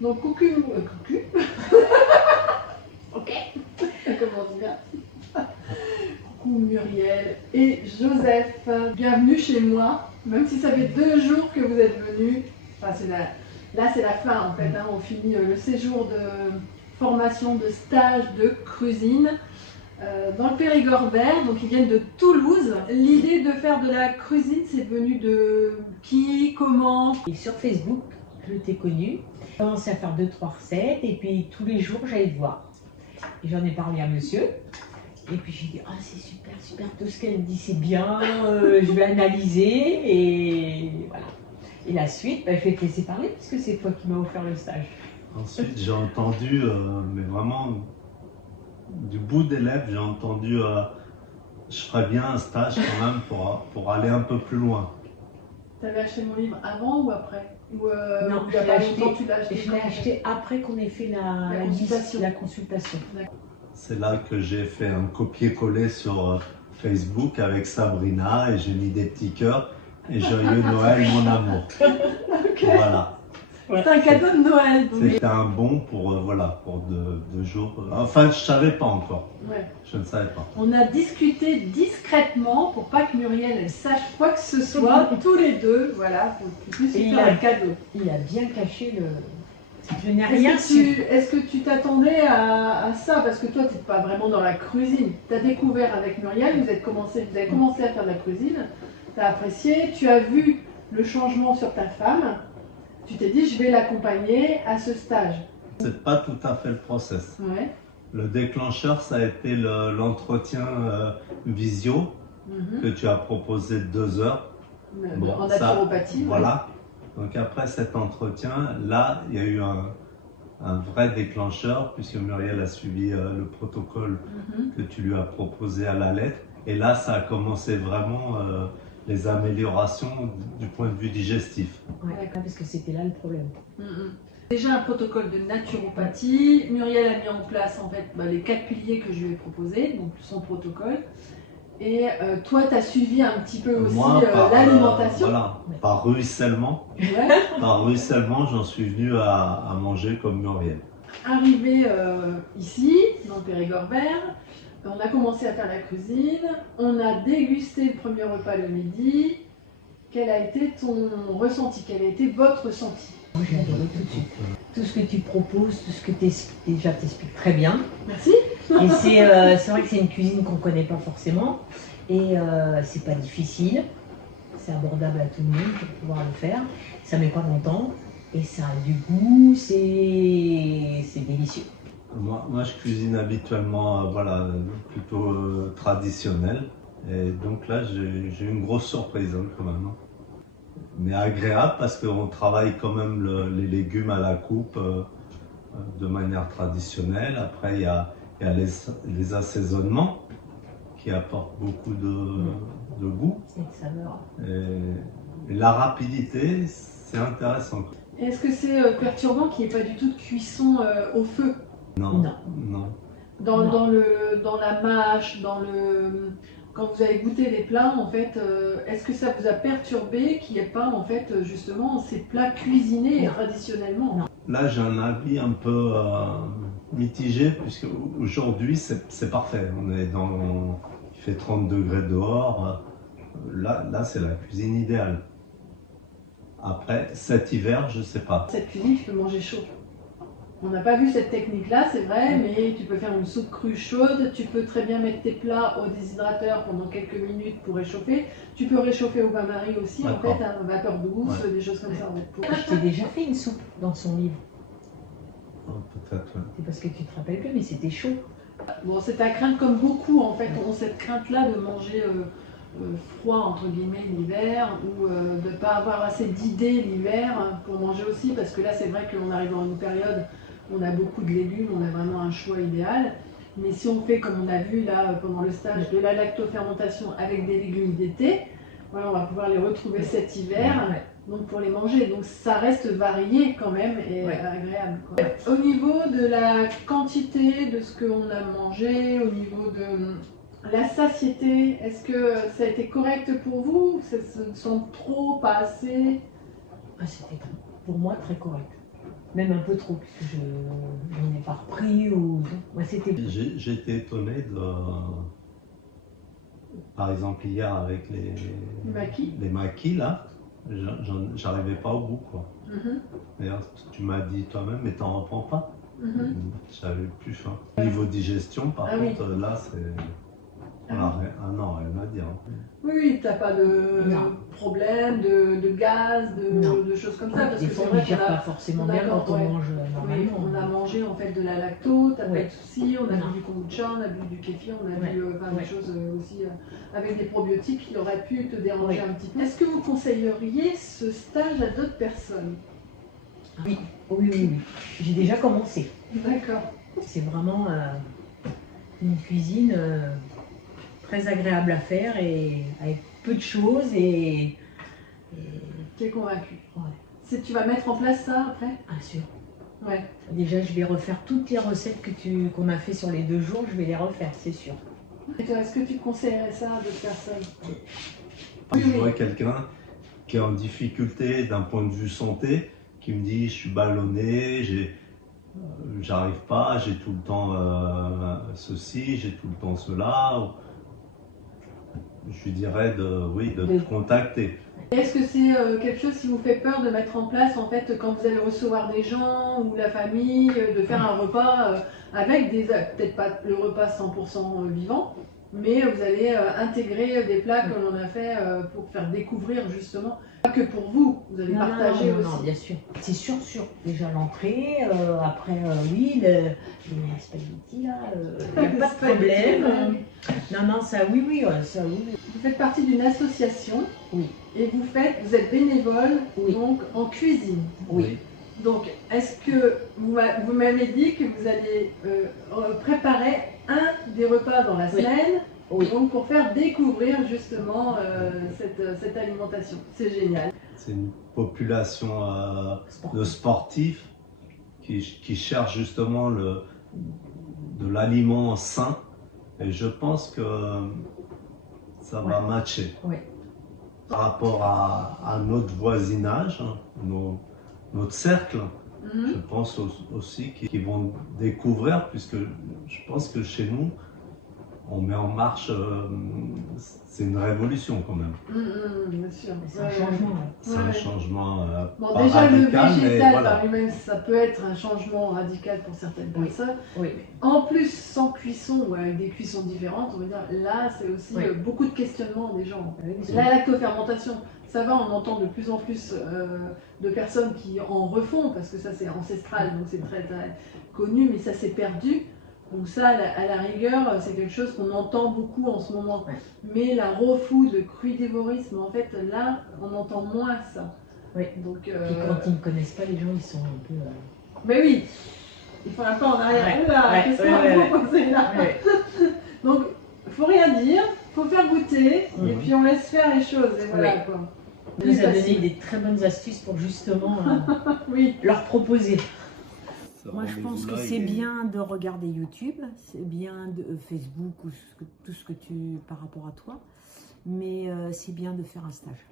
Donc coucou, coucou. Ok. Ça commence bien. Coucou Muriel et Joseph. Bienvenue chez moi. Même si ça fait 2 jours que vous êtes venus. Enfin, là c'est la fin en fait. Hein. On finit le séjour de formation de stage de cuisine. Dans le Périgord vert, donc ils viennent de Toulouse. L'idée de faire de la cuisine, c'est venu de qui, comment? Et sur Facebook, je t'ai connu. J'ai commencé à faire 2-3 recettes et puis tous les jours j'allais te voir. Et j'en ai parlé à monsieur. Et puis j'ai dit, ah c'est super, super, tout ce qu'elle dit c'est bien, je vais analyser et voilà. Et la suite, je vais te laisser parler parce que c'est toi qui m'as offert le stage. Ensuite j'ai entendu, mais vraiment du bout des lèvres, j'ai entendu je ferais bien un stage quand même pour aller un peu plus loin. Tu avais acheté mon livre avant ou après? Ou Non, il y a pas longtemps, tu l'as acheté? Je l'ai acheté après qu'on ait fait la consultation. C'est là que j'ai fait un copier-coller sur Facebook avec Sabrina et j'ai mis des petits cœurs et joyeux Noël mon amour. Okay. Voilà. C'est un cadeau de Noël. C'était un bon pour, voilà, pour 2 jours. Enfin, je ne savais pas encore. Ouais. Je ne savais pas. On a discuté discrètement pour pas que Muriel elle sache quoi que ce soit, tous les deux, voilà, pour que tu puisses lui faire un cadeau. Il a bien caché le... Je n'ai rien su. Est-ce que tu t'attendais à ça? Parce que toi, tu n'es pas vraiment dans la cuisine. Tu as découvert avec Muriel, vous avez commencé à faire de la cuisine, tu as apprécié, tu as vu le changement sur ta femme. Tu t'es dit, je vais l'accompagner à ce stage. C'est pas tout à fait le process. Ouais. Le déclencheur, ça a été l'entretien visio que tu as proposé de 2 heures. En naturopathie. Voilà. Donc après cet entretien, là, il y a eu un vrai déclencheur puisque Muriel a suivi le protocole que tu lui as proposé à la lettre. Et là, ça a commencé vraiment les améliorations du point de vue digestif. Ouais, parce que c'était là le problème. Déjà un protocole de naturopathie. Muriel a mis en place en fait les 4 piliers que je lui ai proposés, donc son protocole. Et toi, tu as suivi un petit peu aussi l'alimentation. Voilà, par ruissellement. Ouais. Par ruissellement, j'en suis venu à manger comme Muriel. Arrivé ici, dans le Périgord vert, on a commencé à faire la cuisine, on a dégusté le premier repas le midi. Quel a été ton ressenti? Quel a été votre ressenti? Moi j'ai adoré tout de suite. Tout ce que tu proposes, tout ce que déjà t'expliques très bien. Merci. Et c'est vrai que c'est une cuisine qu'on ne connaît pas forcément. Et c'est pas difficile. C'est abordable à tout le monde pour pouvoir le faire. Ça met pas longtemps. Et ça a du goût, c'est délicieux. Moi, je cuisine habituellement voilà, plutôt traditionnel. Et donc là, j'ai eu une grosse surprise quand même. Mais agréable parce qu'on travaille quand même les légumes à la coupe de manière traditionnelle. Après, il y a les assaisonnements qui apportent beaucoup de goût. Et de saveur. Et la rapidité, c'est intéressant. Est-ce que c'est perturbant qu'il n'y ait pas du tout de cuisson au feu? Non. Non. Non. Dans la mâche, quand vous avez goûté les plats, en fait, est-ce que ça vous a perturbé qu'il n'y ait pas, en fait, justement, ces plats cuisinés traditionnellement? Non. Là, j'ai un avis un peu mitigé, puisque aujourd'hui, c'est parfait. Il fait 30 degrés dehors. Là c'est la cuisine idéale. Après, cet hiver, je ne sais pas. Cette cuisine, tu peux manger chaud. On n'a pas vu cette technique-là, c'est vrai, mais tu peux faire une soupe crue chaude, tu peux très bien mettre tes plats au déshydrateur pendant quelques minutes pour réchauffer. Tu peux réchauffer au bain-marie aussi, en fait, à vapeur douce, des choses comme ça. En fait. Je t'ai déjà fait une soupe dans son livre. Peut-être, ouais. C'est parce que tu te rappelles plus, mais c'était chaud. Bon, c'est ta crainte comme beaucoup, en fait, ont cette crainte-là de manger froid, entre guillemets, l'hiver, ou de ne pas avoir assez d'idées l'hiver pour manger aussi, parce que là, c'est vrai qu'on arrive dans une période où on a beaucoup de légumes, on a vraiment un choix idéal. Mais si on fait, comme on a vu là pendant le stage, de la lactofermentation avec des légumes d'été, voilà, on va pouvoir les retrouver cet hiver. Donc pour les manger, donc ça reste varié quand même et agréable, quoi. Au niveau de la quantité de ce qu'on a mangé, au niveau de la satiété, est-ce que ça a été correct pour vous? Ça se sent trop, pas assez? C'était pour moi très correct. Même un peu trop, parce que je n'en ai pas repris. Ou... Moi, c'était... J'étais étonné de. Par exemple, hier avec les maquis, là, j'arrivais pas au bout, quoi. D'ailleurs, tu m'as dit toi-même, mais t'en reprends pas. J'avais plus faim. Au niveau digestion, par contre, là, c'est. Non, rien à dire. Oui, t'as pas de problème, de gaz, de choses comme ça. Parce des que fois, c'est on vrai digère qu'on a, pas forcément bien quand on mange normalement. on a mangé en fait de la lacto, t'as pas de soucis, on a bu du kombucha, on a bu du kéfir, on a bu des choses aussi avec des probiotiques qui auraient pu te déranger un petit peu. Est-ce que vous conseilleriez ce stage à d'autres personnes? Oui, oui. J'ai déjà commencé. D'accord. C'est vraiment une cuisine très agréable à faire et avec peu de choses et... Tu es convaincu? Ouais. Tu vas mettre en place ça après? Bien sûr. Ouais. Déjà, je vais refaire toutes les recettes qu'on a fait sur les 2 jours, je vais les refaire, c'est sûr. Et toi, est-ce que tu conseillerais ça à d'autres personnes? Si je vois quelqu'un qui est en difficulté d'un point de vue santé, qui me dit je suis ballonné, j'arrive pas, j'ai tout le temps ceci, j'ai tout le temps cela, je lui dirais de te contacter. Est-ce que c'est quelque chose qui vous fait peur de mettre en place en fait quand vous allez recevoir des gens ou la famille, de faire un repas avec peut-être pas le repas 100% vivant, mais vous allez intégrer des plats que l'on a fait pour faire découvrir justement, pas que pour vous, vous allez partager aussi. Non, bien sûr. C'est sûr, déjà l'entrée, après oui, les spaghettis là, il n'y a pas de problème. Non, ça oui. Vous faites partie d'une association et vous êtes bénévole donc en cuisine. Oui. Donc, est-ce que vous m'avez dit que vous allez préparer un des repas dans la semaine donc pour faire découvrir justement cette alimentation? C'est génial. C'est une population de sportifs qui cherchent justement de l'aliment sain et je pense que ça va matcher. Par rapport à notre voisinage, notre cercle, je pense aussi qu'ils vont découvrir, puisque je pense que chez nous, on met en marche, c'est une révolution quand même. Bien sûr. C'est un changement. C'est un changement bon, pas déjà radical, le végétal voilà. par lui-même, ça peut être un changement radical pour certaines personnes. Oui. En plus, sans cuisson ou avec des cuissons différentes, on va dire, là, c'est aussi beaucoup de questionnements des gens. La lactofermentation, ça va, on entend de plus en plus de personnes qui en refont, parce que ça c'est ancestral, donc c'est très, très connu, mais ça s'est perdu. Donc ça, à la rigueur, c'est quelque chose qu'on entend beaucoup en ce moment. Mais la raw food, le crudivorisme, en fait, là, on entend moins ça. Donc, et quand ils ne connaissent pas, les gens, ils sont un peu... Mais oui, il faut un peu en arrière. Qu'est-ce qu'on va proposer là? Donc, il ne faut rien dire, il faut faire goûter, et puis on laisse faire les choses. Et voilà, quoi. Il nous a donné des très bonnes astuces pour justement leur proposer. Moi, je pense que c'est bien de regarder YouTube, c'est bien de Facebook ou tout ce que tu par rapport à toi, mais c'est bien de faire un stage.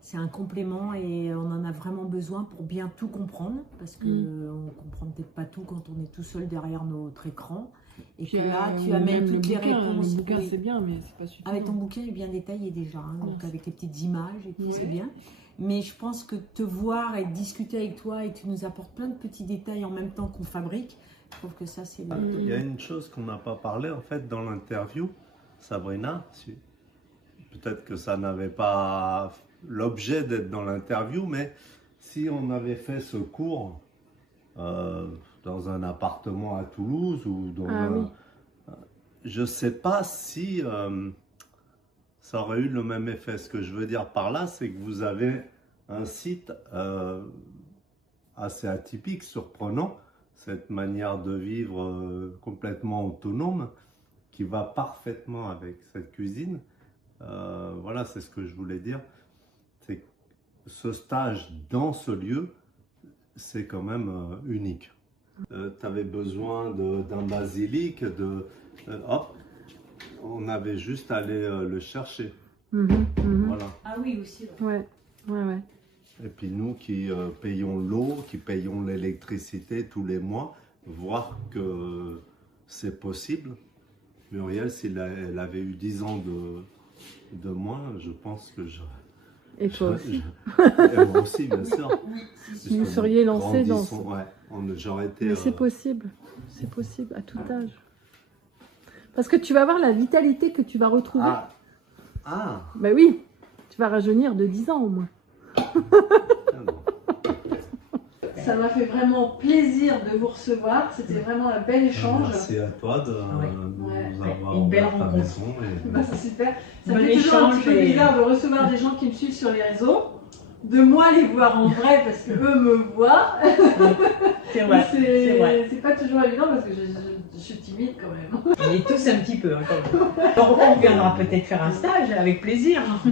C'est un complément et on en a vraiment besoin pour bien tout comprendre, parce que on comprend peut-être pas tout quand on est tout seul derrière notre écran. Et que là, tu amènes toutes les réponses. Le bouquin, c'est bien, mais c'est pas suffisant. Avec ton bouquin, il est bien détaillé déjà, donc avec les petites images et tout, c'est bien. Mais je pense que te voir et discuter avec toi et tu nous apportes plein de petits détails en même temps qu'on fabrique, je trouve que ça c'est... Il y a une chose qu'on n'a pas parlé en fait dans l'interview, Sabrina, peut-être que ça n'avait pas l'objet d'être dans l'interview, mais si on avait fait ce cours dans un appartement à Toulouse ou dans je ne sais pas si... ça aurait eu le même effet. Ce que je veux dire par là, c'est que vous avez un site assez atypique, surprenant, cette manière de vivre complètement autonome, qui va parfaitement avec cette cuisine. Voilà, c'est ce que je voulais dire. C'est que ce stage dans ce lieu, c'est quand même unique. Tu avais besoin d'un basilic, hop, on avait juste à aller le chercher. Voilà. Ah oui, aussi. Ouais. Et puis nous qui payons l'eau, qui payons l'électricité tous les mois, voir que c'est possible. Muriel, si elle avait eu 10 ans de moins, je pense que je... Et toi aussi. Et moi aussi, bien sûr. Vous seriez lancé dans... J'aurais été... Mais c'est possible à tout âge. Parce que tu vas avoir la vitalité que tu vas retrouver. Ah. Ben oui, tu vas rajeunir de 10 ans au moins. Ça m'a fait vraiment plaisir de vous recevoir. C'était vraiment un bel échange. Merci à toi de nous avoir une belle rencontre. Bah, c'est super. Ça fait toujours un petit peu bizarre de recevoir des gens qui me suivent sur les réseaux, de moi les voir en vrai parce que eux me voient. C'est vrai. C'est pas toujours évident parce que je suis timide quand même. On est tous un petit peu. Hein, quand même. Alors, on viendra peut-être faire un stage avec plaisir. Hein.